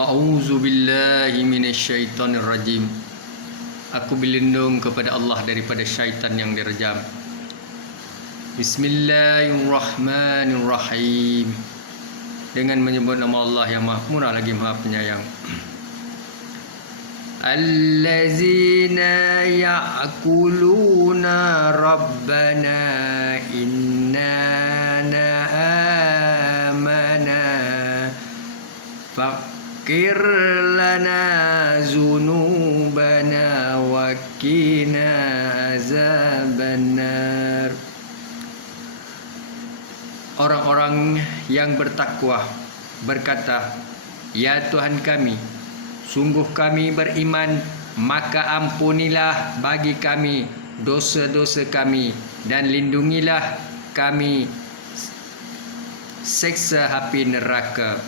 A'udzubillahi minasyaitonirrajim. Aku berlindung kepada Allah daripada syaitan yang direjam. Bismillahirrahmanirrahim. Dengan menyebut nama Allah yang Maha Murah lagi Maha Penyayang. Allazina ya'kuluna rabbana innana amana Fakir lana zunubana wa qina azabannar. Orang-orang yang bertakwa berkata, Ya Tuhan kami, sungguh kami beriman, maka ampunilah bagi kami dosa-dosa kami dan lindungilah kami seksa api neraka.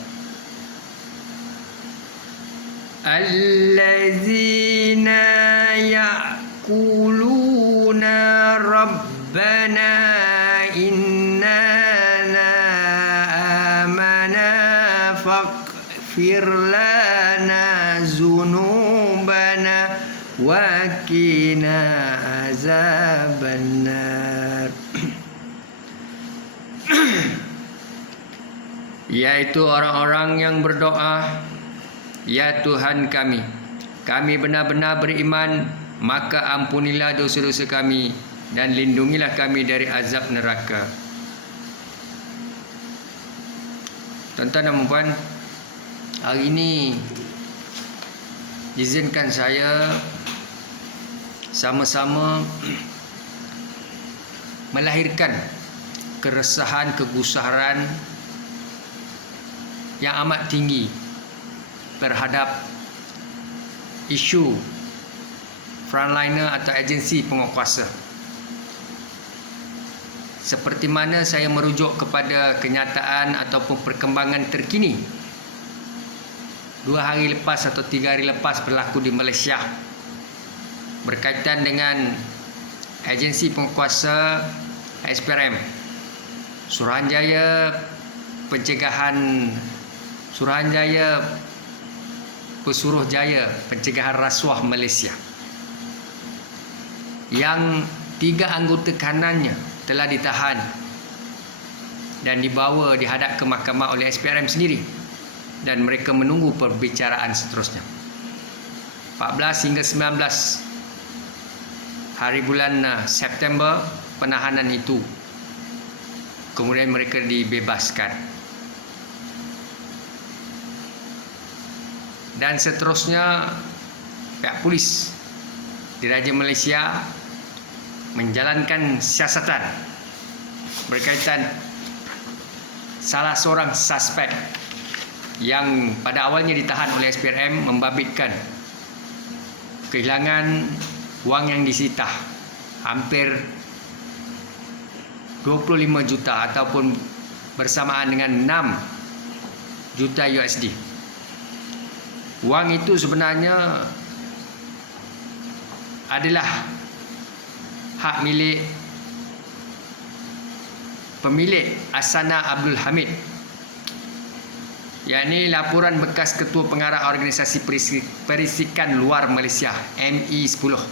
Allazina ya'kuluna rabbana innana amana faghfir lana zunubana wa qina azabannar. Yaitu orang-orang yang berdoa, Ya Tuhan kami, kami benar-benar beriman, maka ampunilah dosa-dosa kami dan lindungilah kami dari azab neraka. Tuan-tuan dan puan, hari ini izinkan saya sama-sama melahirkan keresahan, kegusaran yang amat tinggi terhadap isu frontliner atau agensi penguatkuasa. Seperti mana saya merujuk kepada kenyataan ataupun perkembangan terkini 2 hari lepas atau 3 hari lepas berlaku di Malaysia berkaitan dengan agensi penguatkuasa SPRM, Suruhanjaya Pesuruhjaya Pencegahan Rasuah Malaysia, yang 3 anggota kanannya telah ditahan dan dibawa dihadap ke mahkamah oleh SPRM sendiri, dan mereka menunggu perbicaraan seterusnya. 14 hingga 19 hari bulan September penahanan itu, kemudian mereka dibebaskan. Dan seterusnya pihak polis Diraja Malaysia menjalankan siasatan berkaitan salah seorang suspek yang pada awalnya ditahan oleh SPRM membabitkan kehilangan wang yang disita hampir 25 juta ataupun bersamaan dengan 6 juta USD. Wang itu sebenarnya adalah hak milik pemilik Asana Abdul Hamid, yakni laporan bekas Ketua Pengarah Organisasi Perisikan Luar Malaysia MI10.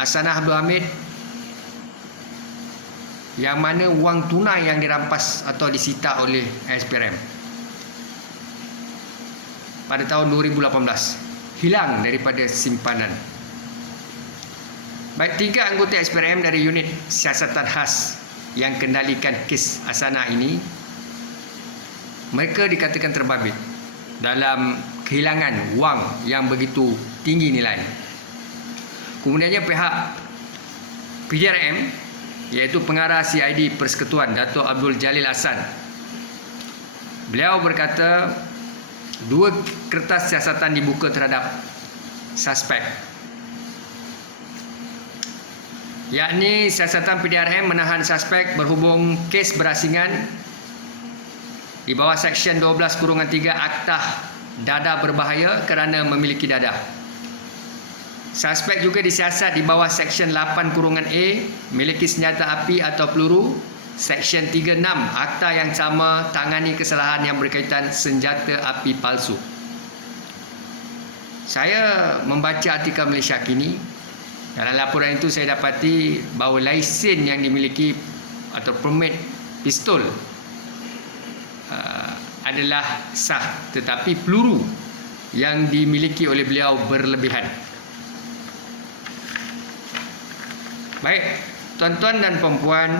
Asana Abdul Hamid yang mana wang tunai yang dirampas atau disita oleh SPRM pada tahun 2018 hilang daripada simpanan. Baik 3 anggota SPRM dari unit siasatan khas yang kendalikan kes Asana ini, mereka dikatakan terbabit dalam kehilangan wang yang begitu tinggi nilai. Kemudiannya pihak PDRM, iaitu pengarah CID Persekutuan Dato' Abdul Jalil Ahsan, beliau berkata 2 kertas siasatan dibuka terhadap suspek, yakni siasatan PDRM menahan suspek berhubung kes berasingan di bawah Seksyen 12-3 Aktah Dadah Berbahaya kerana memiliki dadah. Suspek juga disiasat di bawah Seksyen 8-A, miliki senjata api atau peluru Seksyen 36 Akta yang sama tangani kesalahan yang berkaitan senjata api palsu. Saya membaca artikel Malaysia Kini. Dalam laporan itu saya dapati bahawa lesen yang dimiliki atau permit pistol adalah sah, tetapi peluru yang dimiliki oleh beliau berlebihan. Baik, tuan-tuan dan puan-puan,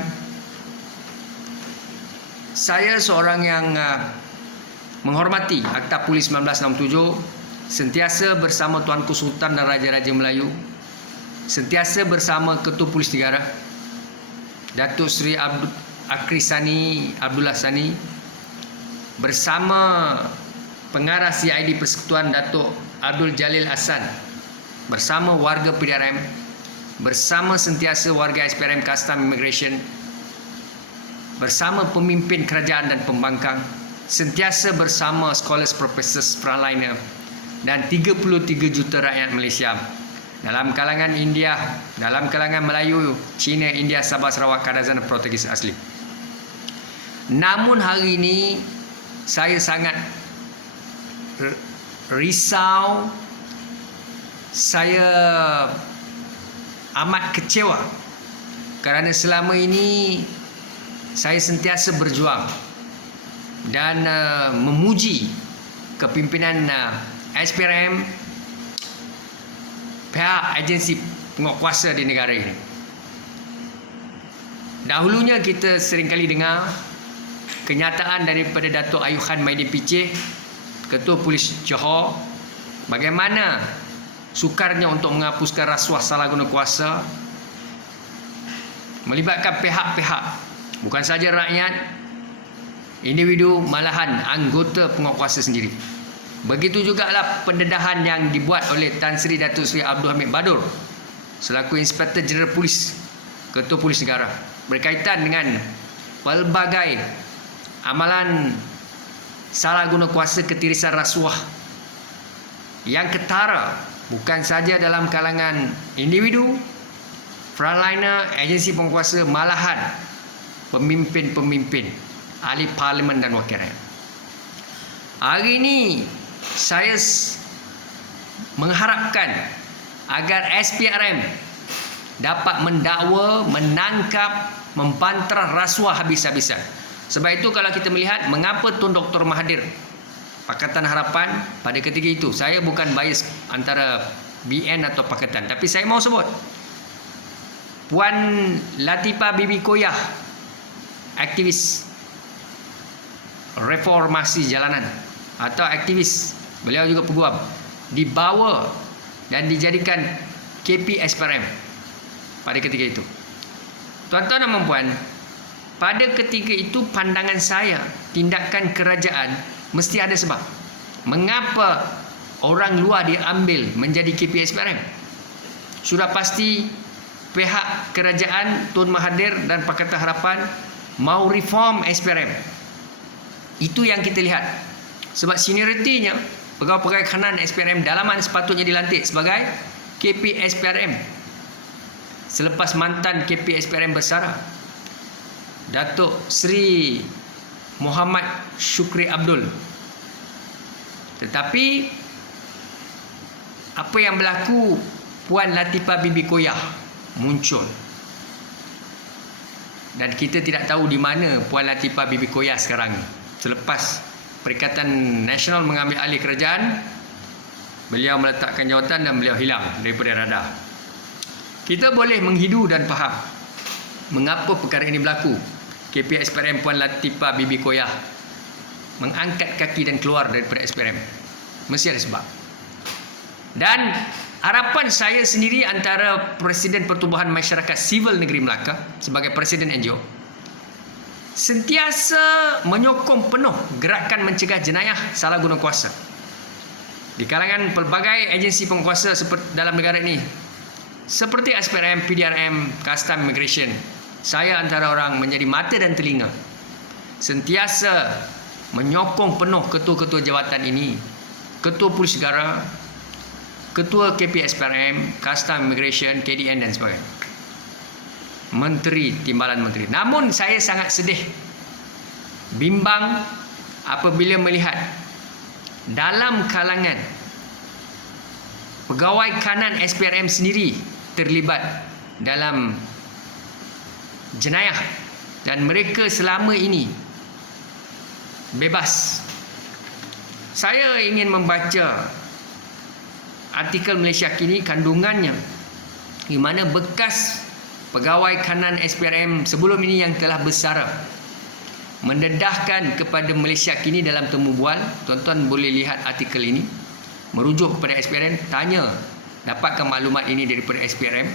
saya seorang yang menghormati Akta Polis 1967, sentiasa bersama Tuanku Sultan dan Raja-Raja Melayu, sentiasa bersama Ketua Polis Negara Datuk Seri Akrisani Abdullah Sani, bersama Pengarah CID Persekutuan Datuk Abdul Jalil Ahsan, bersama warga PDRM, bersama sentiasa warga SPRM Custom Immigration, bersama pemimpin kerajaan dan pembangkang, sentiasa bersama scholars, professors, frontliner dan 33 juta rakyat Malaysia dalam kalangan India, dalam kalangan Melayu, Cina, India, Sabah, Sarawak, Kadazan dan Portugis asli. Namun hari ini saya sangat risau, saya amat kecewa kerana selama ini saya sentiasa berjuang dan memuji kepimpinan SPRM, pihak agensi penguatkuasa di negara ini. Dahulunya kita seringkali dengar kenyataan daripada Datuk Ayuhan Maidin Pichih, Ketua Polis Johor, bagaimana sukarnya untuk menghapuskan rasuah salah guna kuasa, melibatkan pihak-pihak, bukan saja rakyat, individu, malahan anggota penguatkuasa sendiri. Begitu jugalah pendedahan yang dibuat oleh Tan Sri Datuk Seri Abdul Hamid Badur selaku Inspektor Jeneral Polis, Ketua Polis Negara, berkaitan dengan pelbagai amalan salah guna kuasa, ketirisan rasuah yang ketara bukan saja dalam kalangan individu, frontliner, agensi penguasa, malahan pemimpin-pemimpin, ahli parlimen dan wakil rakyat. Hari ini saya mengharapkan agar SPRM dapat mendakwa, menangkap, mempantra rasuah habis-habisan. Sebab itu kalau kita melihat mengapa Tun Dr. Mahathir Pakatan Harapan pada ketika itu, saya bukan bias antara BN atau Pakatan, tapi saya mau sebut Puan Latifah Bibi Koyah, aktivis reformasi jalanan atau aktivis, beliau juga peguam, dibawa dan dijadikan KP SPRM pada ketika itu. Tuan-tuan dan puan, pada ketika itu pandangan saya, tindakan kerajaan mesti ada sebab. Mengapa orang luar diambil menjadi KP SPRM? Sudah pasti pihak kerajaan Tun Mahathir dan Pakatan Harapan mau reform SPRM. Itu yang kita lihat. Sebab senioritinya, pegawai-pegawai kanan SPRM dalaman sepatutnya dilantik sebagai KP SPRM. Selepas mantan KP SPRM bersara, Datuk Seri Muhammad Syukri Abdul. Tetapi apa yang berlaku, Puan Latifah Bibi Koyah muncul. Dan kita tidak tahu di mana Puan Latifah Bibi Koyah sekarang ni. Selepas Perikatan Nasional mengambil alih kerajaan, beliau meletakkan jawatan dan beliau hilang daripada radar. Kita boleh menghidu dan faham mengapa perkara ini berlaku. KP SPRM Puan Latifah Bibi Koyah mengangkat kaki dan keluar daripada SPRM. Mesti ada sebab. Dan harapan saya sendiri antara Presiden Pertubuhan Masyarakat Sivil Negeri Melaka sebagai Presiden NGO, sentiasa menyokong penuh gerakan mencegah jenayah salah guna kuasa di kalangan pelbagai agensi penguasa seperti dalam negara ini, seperti SPRM, PDRM, Custom Immigration. Saya antara orang menjadi mata dan telinga, sentiasa menyokong penuh ketua-ketua jawatan ini, Ketua Polis Negara, Ketua KP SPRM, Custom Immigration, KDN dan sebagainya. Menteri Timbalan Menteri. Namun saya sangat sedih, bimbang apabila melihat dalam kalangan pegawai kanan SPRM sendiri terlibat dalam jenayah dan mereka selama ini bebas. Saya ingin membaca artikel Malaysia Kini kandungannya, di mana bekas pegawai kanan SPRM sebelum ini yang telah bersara mendedahkan kepada Malaysia Kini dalam temu bual. Tuan-tuan boleh lihat artikel ini, merujuk kepada SPRM, tanya dapatkan maklumat ini daripada SPRM,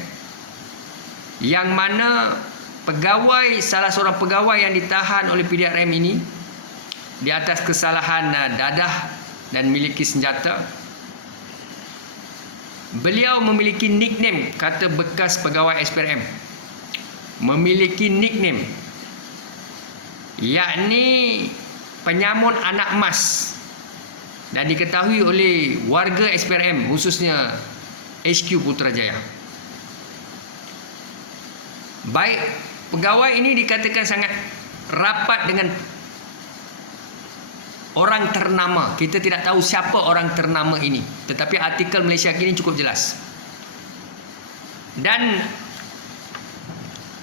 yang mana pegawai, salah seorang pegawai yang ditahan oleh PDRM ini di atas kesalahan dadah dan miliki senjata. Beliau memiliki nickname, kata bekas pegawai SPRM, memiliki nickname, yakni penyamun anak emas, dan diketahui oleh warga SPRM khususnya HQ Putrajaya. Baik, pegawai ini dikatakan sangat rapat dengan orang ternama. Kita tidak tahu siapa orang ternama ini, tetapi artikel Malaysia Kini cukup jelas. Dan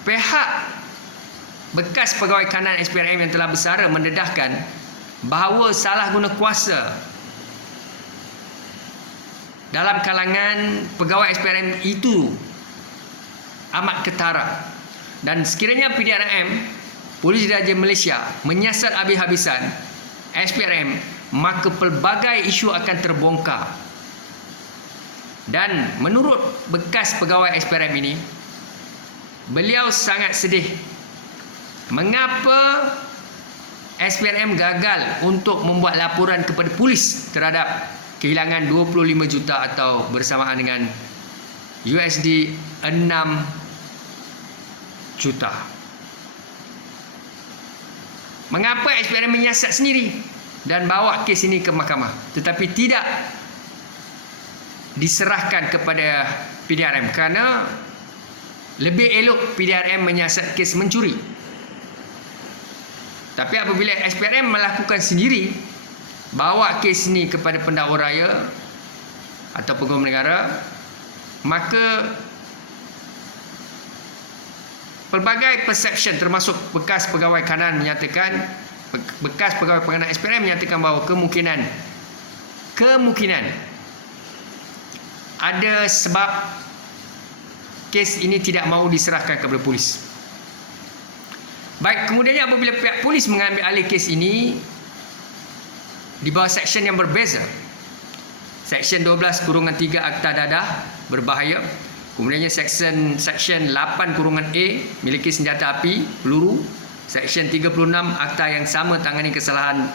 pihak bekas pegawai kanan SPRM yang telah bersara mendedahkan bahawa salah guna kuasa dalam kalangan pegawai SPRM itu amat ketara, dan sekiranya PDRM, Polis Diraja Malaysia, menyiasat habis-habisan SPRM, maka pelbagai isu akan terbongkar. Dan menurut bekas pegawai SPRM ini, beliau sangat sedih mengapa SPRM gagal untuk membuat laporan kepada polis terhadap kehilangan 25 juta atau bersamaan dengan USD 6 juta. Mengapa SPRM menyiasat sendiri dan bawa kes ini ke mahkamah tetapi tidak diserahkan kepada PDRM? Kerana lebih elok PDRM menyiasat kes mencuri. Tapi apabila SPRM melakukan sendiri, bawa kes ini kepada pendakwa raya atau pegawai negara, maka pelbagai perception, termasuk bekas pegawai kanan menyatakan, bekas pegawai kanan SPRM menyatakan bahawa kemungkinan ada sebab kes ini tidak mahu diserahkan kepada polis. Baik, kemudiannya apabila pihak polis mengambil alih kes ini di bawah seksyen yang berbeza, Seksyen 12/3 Akta Dadah berbahaya, kemudiannya Seksyen 8/A miliki senjata api, peluru, Seksyen 36 Akta yang sama tangani kesalahan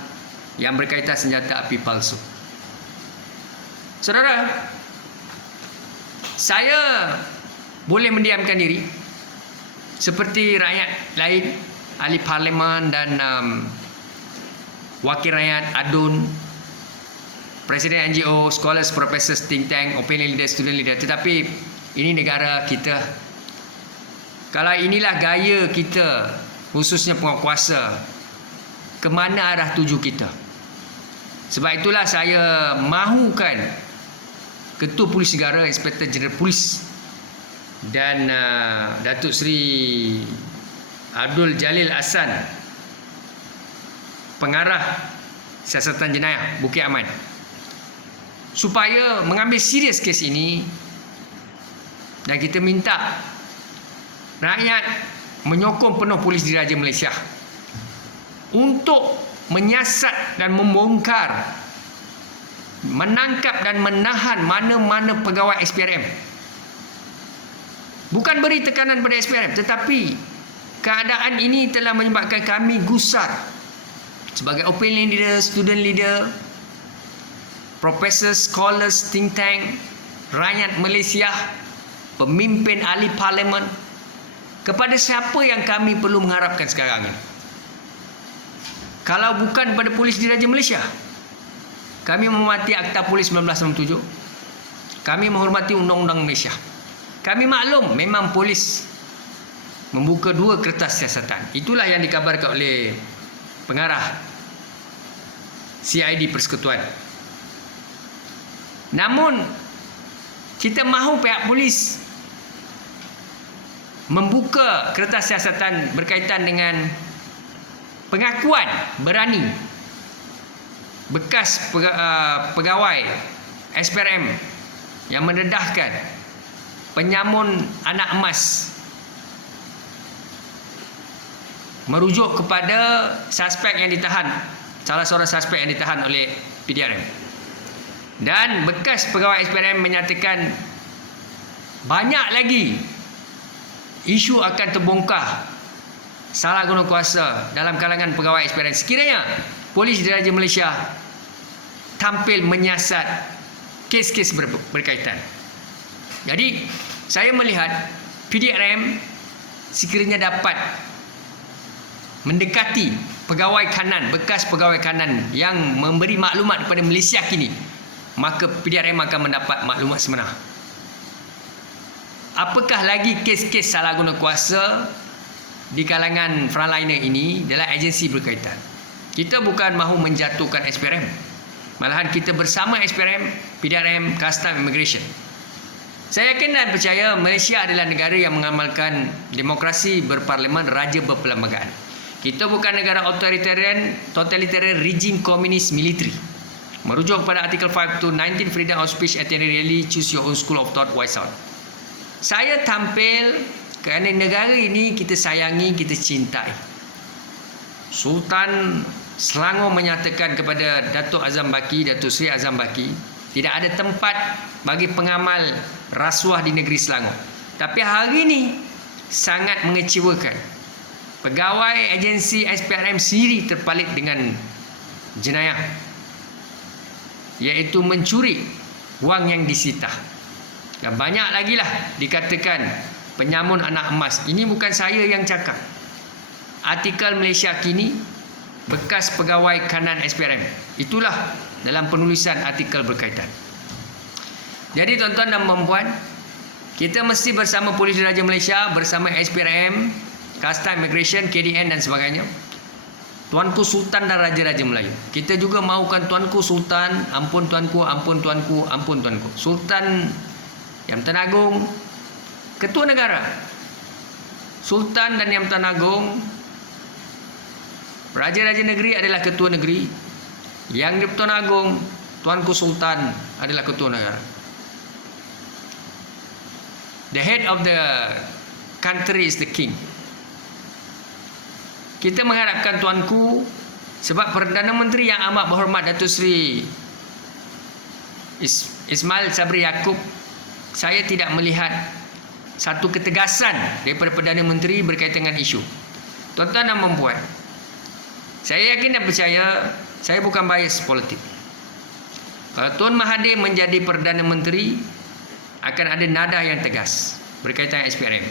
yang berkaitan senjata api palsu. Saudara, saya boleh mendiamkan diri seperti rakyat lain, ahli parlimen dan wakil rakyat, adun, presiden NGO, scholars, professors, think tank, opinion leader, student leader. Tetapi ini negara kita. Kalau inilah gaya kita, khususnya penguasa, ke mana arah tuju kita? Sebab itulah saya mahukan Ketua Polis Negara, Inspektor Jeneral Polis dan Datuk Seri Abdul Jalil Ahsan, Pengarah Siasatan Jenayah Bukit Aman, supaya mengambil serius kes ini. Dan kita minta rakyat menyokong penuh Polis Diraja Malaysia untuk menyiasat dan membongkar, menangkap dan menahan mana-mana pegawai SPRM. Bukan beri tekanan pada SPRM, tetapi keadaan ini telah menyebabkan kami gusar sebagai opinion leader, student leader, professor, scholars, think tank, rakyat Malaysia, pemimpin ahli parlimen. Kepada siapa yang kami perlu mengharapkan sekarang ini? Kalau bukan pada Polis Diraja Malaysia. Kami menghormati Akta Polis 1997. Kami menghormati Undang-Undang Malaysia. Kami maklum memang polis membuka 2 kertas siasatan. Itulah yang dikabarkan oleh pengarah CID Persekutuan. Namun kita mahu pihak polis membuka kertas siasatan berkaitan dengan pengakuan berani bekas pegawai SPRM yang mendedahkan penyamun anak emas merujuk kepada suspek yang ditahan, salah seorang suspek yang ditahan oleh PDRM. Dan bekas pegawai SPRM menyatakan banyak lagi isu akan terbongkar salah guna kuasa dalam kalangan pegawai SPRM sekiranya Polis Diraja Malaysia tampil menyiasat kes-kes berkaitan. Jadi saya melihat PDRM sekiranya dapat mendekati pegawai kanan, bekas pegawai kanan yang memberi maklumat kepada Malaysia kini, maka PDRM akan mendapat maklumat sebenar. Apakah lagi kes-kes salah guna kuasa di kalangan frontliner ini dalam agensi berkaitan. Kita bukan mahu menjatuhkan SPRM. Malahan kita bersama SPRM, PDRM, Custom Immigration. Saya yakin dan percaya Malaysia adalah negara yang mengamalkan demokrasi berparlimen, raja berperlembagaan. Kita bukan negara totalitarian regime komunis military. Merujuk kepada artikel 5 to 19 Freedom of Speech at any rally, choose your own school of thought, wise out. Saya tampil kerana negara ini kita sayangi, kita cintai. Sultan Selangor menyatakan kepada Datuk Azam Baki, Datuk Seri Azam Baki, tidak ada tempat bagi pengamal rasuah di negeri Selangor. Tapi hari ini sangat mengecewakan. Pegawai agensi SPRM sendiri terpalit dengan jenayah, iaitu mencuri wang yang disita. Dan banyak lagi lah dikatakan penyamun anak emas. Ini bukan saya yang cakap. Artikel Malaysia Kini, bekas pegawai kanan SPRM. Itulah dalam penulisan artikel berkaitan. Jadi tuan-tuan dan puan-puan, kita mesti bersama Polis Diraja Malaysia, bersama SPRM, Custom Immigration, KDN dan sebagainya. Tuanku Sultan dan Raja-Raja Melayu. Kita juga mahukan Tuanku Sultan, ampun Tuanku, ampun Tuanku, ampun Tuanku. Sultan Yang Pertuan Agong, Ketua Negara. Sultan dan Yang Pertuan Agong, Raja-Raja Negeri adalah Ketua Negeri. Yang di Pertuan Agong, Tuanku Sultan adalah Ketua Negara. The head of the country is the king. Kita mengharapkan tuanku, sebab Perdana Menteri yang amat berhormat Datuk Seri Ismail Sabri Yaakob, saya tidak melihat satu ketegasan daripada Perdana Menteri berkaitan dengan isu. Tuan-tuan dan puan-puan, saya yakin dan percaya, saya bukan bias politik. Kalau Tuan Mahathir menjadi Perdana Menteri, akan ada nada yang tegas berkaitan dengan SPRM.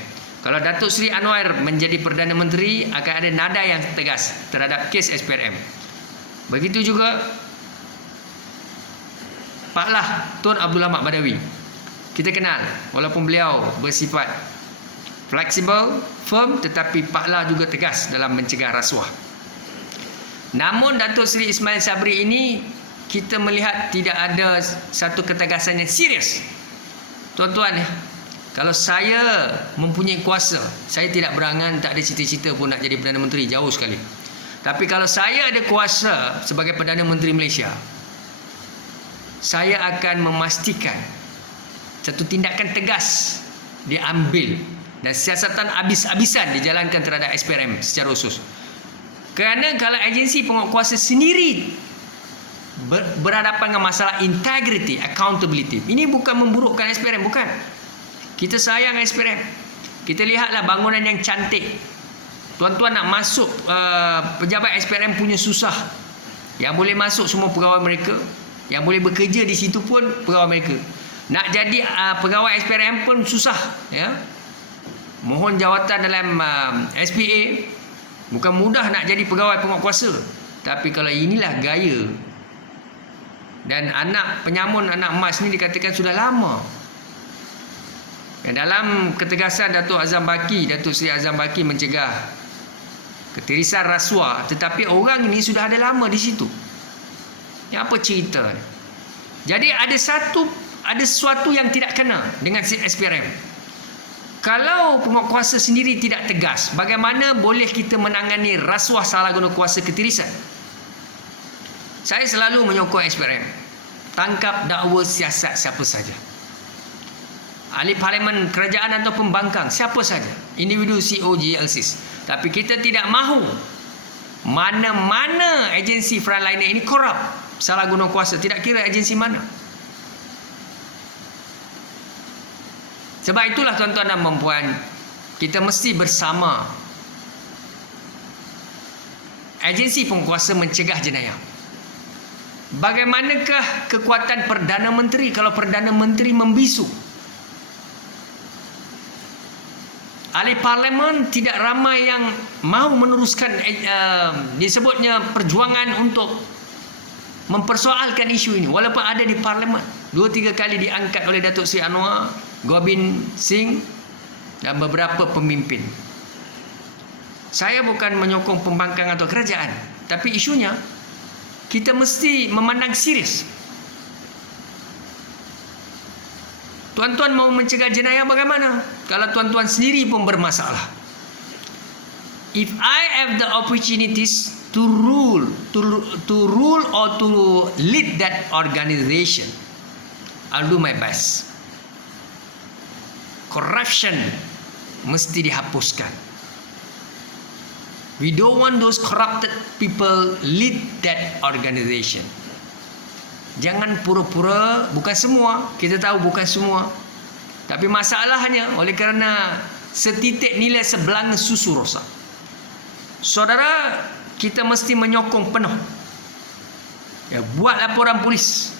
Kalau Datuk Seri Anwar menjadi Perdana Menteri, akan ada nada yang tegas terhadap kes SPRM. Begitu juga Pak Lah Tun Abdul Ahmad Badawi. Kita kenal, walaupun beliau bersifat fleksibel, firm, tetapi Pak Lah juga tegas dalam mencegah rasuah. Namun Datuk Seri Ismail Sabri ini, kita melihat tidak ada satu ketegasan yang serius. Tuan-tuan, kalau saya mempunyai kuasa, saya tidak berangan, tak ada cita-cita pun nak jadi Perdana Menteri, jauh sekali. Tapi kalau saya ada kuasa sebagai Perdana Menteri Malaysia, saya akan memastikan satu tindakan tegas diambil dan siasatan habis-habisan dijalankan terhadap SPRM secara khusus. Kerana kalau agensi penguatkuasa sendiri berhadapan dengan masalah integrity, accountability, ini bukan memburukkan SPRM, bukan. Kita sayang SPRM. Kita lihatlah bangunan yang cantik. Tuan-tuan nak masuk pejabat SPRM punya susah. Yang boleh masuk semua pegawai mereka, yang boleh bekerja di situ pun pegawai mereka. Nak jadi pegawai SPRM pun susah, ya. Mohon jawatan dalam SPA, bukan mudah nak jadi pegawai penguatkuasa. Tapi kalau inilah gaya, dan anak penyamun anak emas ni dikatakan sudah lama Dalam ketegasan Datuk Seri Azam Baki mencegah ketirisan rasuah, tetapi orang ini sudah ada lama di situ. Yang apa cerita? Jadi ada sesuatu yang tidak kena dengan SPRM. Kalau penguatkuasa sendiri tidak tegas, bagaimana boleh kita menangani rasuah, salah guna kuasa, ketirisan? Saya selalu menyokong SPRM. Tangkap dakwa siasat siapa saja. Ahli parlimen kerajaan atau pembangkang, siapa saja. Individu CEO GLCs. Tapi kita tidak mahu mana-mana agensi frontliner ini korup, salah guna kuasa, tidak kira agensi mana. Sebab itulah tuan-tuan dan puan, kita mesti bersama agensi penguasa mencegah jenayah. Bagaimanakah kekuatan Perdana Menteri kalau Perdana Menteri membisu? Ahli parlimen tidak ramai yang mahu meneruskan disebutnya perjuangan untuk mempersoalkan isu ini walaupun ada di parlimen. 2-3 kali diangkat oleh Datuk Seri Anwar, Gobind Singh dan beberapa pemimpin. Saya bukan menyokong pembangkang atau kerajaan, tapi isunya kita mesti memandang serius. Tuan-tuan mau mencegah jenayah bagaimana? Kalau tuan-tuan sendiri pun bermasalah. If I have the opportunities to rule or to lead that organization, I'll do my best. Corruption mesti dihapuskan. We don't want those corrupted people lead that organization. Jangan pura-pura, bukan semua, kita tahu bukan semua. Tapi masalahnya oleh kerana setitik nilai sebelanga susu rosak. Saudara, kita mesti menyokong penuh. Ya, buat laporan polis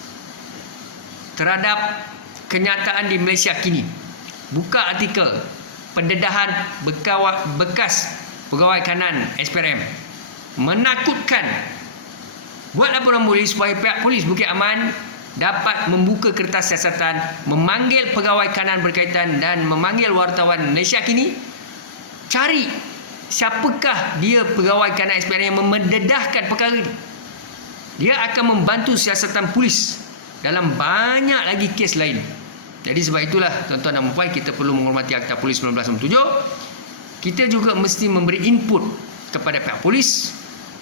terhadap kenyataan di Malaysia kini. Buka artikel pendedahan bekas pegawai kanan SPRM. Menakutkan. Buat laporan polis supaya pihak polis Bukit Aman dapat membuka kertas siasatan, memanggil pegawai kanan berkaitan dan memanggil wartawan Malaysia kini. Cari siapakah dia pegawai kanan SPRM yang mendedahkan perkara ini. Dia akan membantu siasatan polis dalam banyak lagi kes lain. Jadi sebab itulah tuan-tuan dan puan, kita perlu menghormati Akta Polis 1997. Kita juga mesti memberi input kepada pihak polis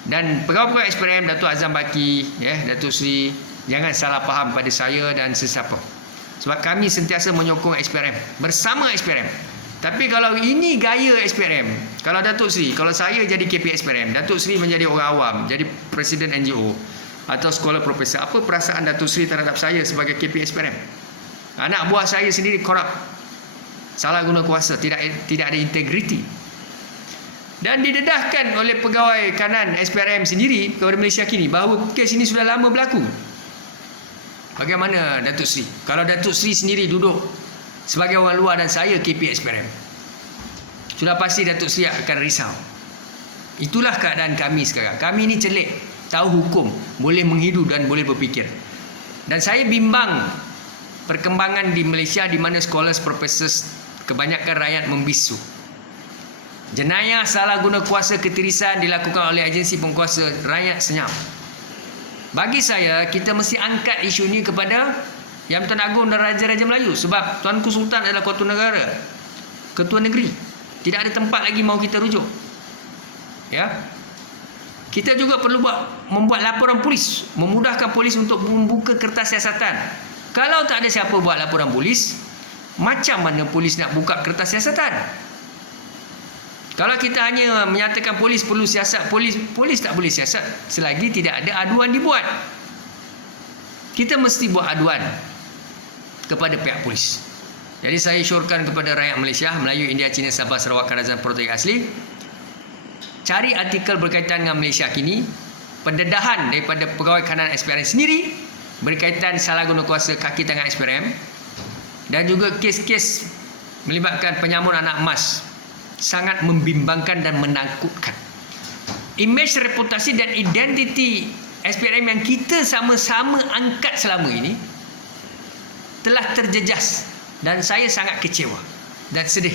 dan pegawai-pegawai SPRM, Datuk Azam Baki, Datuk Seri, jangan salah faham pada saya dan sesiapa. Sebab kami sentiasa menyokong SPRM, bersama SPRM. Tapi kalau ini gaya SPRM, kalau Datuk Seri, kalau saya jadi KP SPRM, Datuk Seri menjadi orang awam, jadi Presiden NGO atau sekolah profesor, apa perasaan Datuk Seri terhadap saya sebagai KP SPRM? Anak buah saya sendiri korup, salah guna kuasa, tidak ada integriti. Dan didedahkan oleh pegawai kanan SPRM sendiri kepada Malaysia kini bahawa kes ini sudah lama berlaku. Bagaimana Datuk Seri? Kalau Datuk Seri sendiri duduk sebagai orang luar dan saya KP SPRM, sudah pasti Datuk Seri akan risau. Itulah keadaan kami sekarang. Kami ini celik, tahu hukum, boleh menghidu dan boleh berfikir. Dan saya bimbang perkembangan di Malaysia di mana scholars, professors, kebanyakan rakyat membisu. Jenayah salah guna kuasa ketirisan dilakukan oleh agensi penguasa, rakyat senyap. Bagi saya, kita mesti angkat isu ini kepada Yang Tuan Agong dan Raja-Raja Melayu. Sebab Tuanku Sultan adalah ketua negara, ketua negeri. Tidak ada tempat lagi mau kita rujuk. Ya. Kita juga perlu membuat laporan polis, memudahkan polis untuk membuka kertas siasatan. Kalau tak ada siapa buat laporan polis, macam mana polis nak buka kertas siasatan? Kalau kita hanya menyatakan polis perlu siasat, polis tak boleh siasat selagi tidak ada aduan dibuat. Kita mesti buat aduan kepada pihak polis. Jadi saya syorkan kepada rakyat Malaysia, Melayu, India, Cina, Sabah, Sarawak, Karazan, Perottek Asli, cari artikel berkaitan dengan Malaysia kini, pendedahan daripada pegawai kanan SPRM sendiri berkaitan salah guna kuasa kaki tangan SPRM, dan juga kes-kes melibatkan penyamun anak emas sangat membimbangkan dan menakutkan. Imej, reputasi dan identiti SPRM yang kita sama-sama angkat selama ini telah terjejas dan saya sangat kecewa. dan sedih.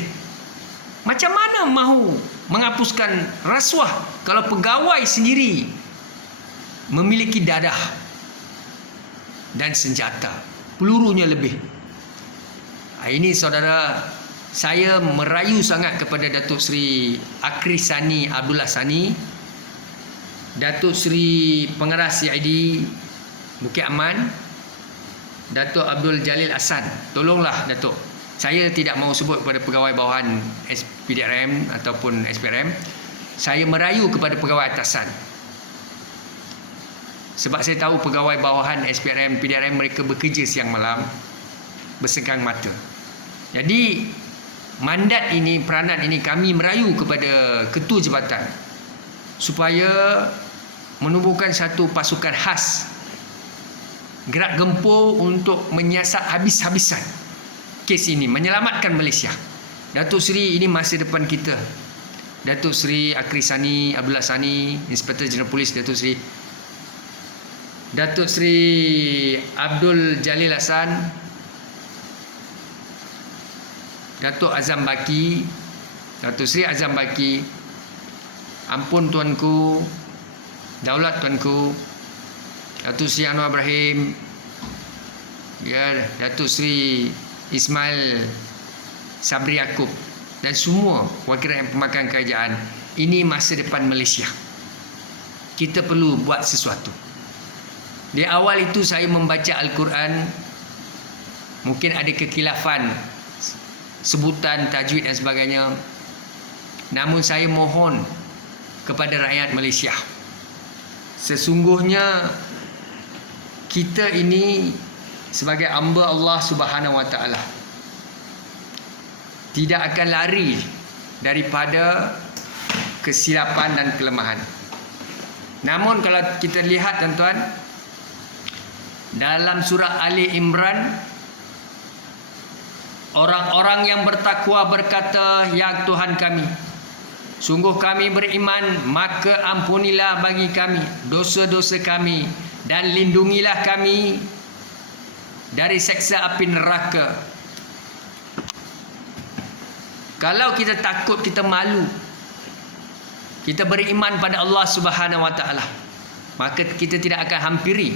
Macam mana mahu menghapuskan rasuah kalau pegawai sendiri memiliki dadah dan senjata, pelurunya lebih. Ini saudara, saya merayu sangat kepada Datuk Seri Akri Sani Abdullah Sani, Datuk Seri Pengarah CID Bukit Aman, Datuk Abdul Jalil Hasan. Tolonglah Datuk, saya tidak mahu sebut kepada pegawai bawahan PDRM ataupun SPRM. Saya merayu kepada pegawai atasan. Sebab saya tahu pegawai bawahan SPRM, PDRM mereka bekerja siang malam, bersenggang mata. Jadi mandat ini, peranan ini kami merayu kepada ketua jabatan supaya menubuhkan satu pasukan khas gerak gempur untuk menyiasat habis-habisan kes ini, menyelamatkan Malaysia. Datuk Seri ini masa depan kita. Datuk Seri Akri Sani Abdullah Sani, Inspektor Jeneral Polis Datuk Seri Abdul Jalil Hasan, Datuk Azam Baki, Datuk Seri Azam Baki, ampun tuanku, daulat tuanku, Datuk Seri Anwar Ibrahim, Datuk Seri Ismail Sabri Yaakob dan semua wakil rakyat pemakan kerajaan. Ini masa depan Malaysia. Kita perlu buat sesuatu. Di awal itu saya membaca Al-Quran, mungkin ada kekhilafan sebutan, tajwid dan sebagainya. Namun saya mohon kepada rakyat Malaysia, sesungguhnya kita ini sebagai hamba Allah Subhanahu Wa Taala tidak akan lari daripada kesilapan dan kelemahan. Namun kalau kita lihat tuan-tuan, dalam surah Ali Imran, orang-orang yang bertakwa berkata, "Ya Tuhan kami, sungguh kami beriman, maka ampunilah bagi kami dosa-dosa kami dan lindungilah kami dari seksa api neraka." Kalau kita takut, kita malu, kita beriman pada Allah Subhanahu Wa Taala, maka kita tidak akan hampiri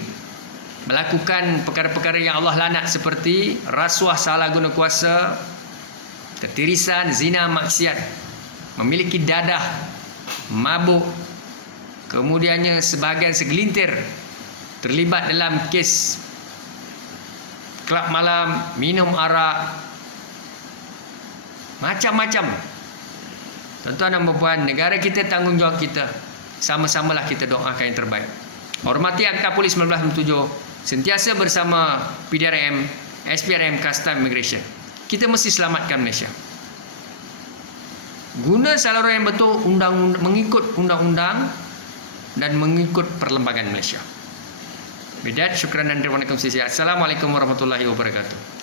melakukan perkara-perkara yang Allah laknat seperti rasuah, salah guna kuasa, ketirisan, zina, maksiat, memiliki dadah, mabuk, kemudiannya sebahagian segelintir terlibat dalam kes kelab malam, minum arak, macam-macam. Tuan-tuan dan puan, negara kita, tanggungjawab kita. Sama-samalah kita doakan yang terbaik. Hormati Angkatan Polis 1997, sentiasa bersama PDRM, SPRM, Custom Immigration. Kita mesti selamatkan Malaysia. Guna saluran yang betul, mengikut undang-undang dan mengikut perlembagaan Malaysia. Bidat, syukran dan terima kasih. Assalamualaikum warahmatullahi wabarakatuh.